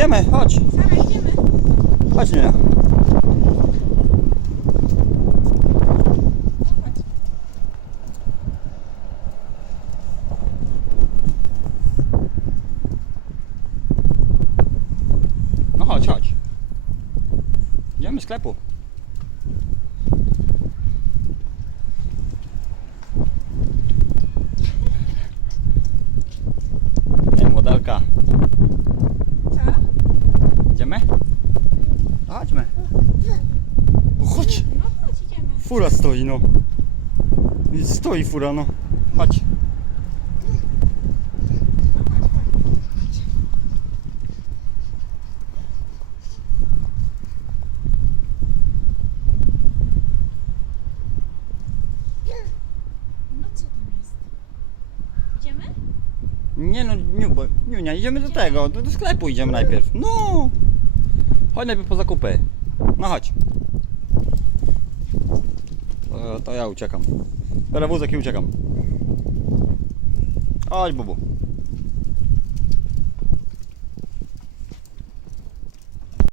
Idziemy, chodź. Sara, idziemy. Chodź. Chodź. No chodź, chodź. Idziemy do sklepu. Idziemy? Chodźmy. No Chodź. No chodź, idziemy. Fura stoi, no. Stoi fura, no. Chodź. No co tam jest? Idziemy? Nie no, Niu, bo, Niunia, idziemy do tego, do, do sklepu idziemy najpierw. No. Chodź najpierw po zakupy. No chodź. To, to ja uciekam. Biorę wózek i uciekam. Chodź, bubu.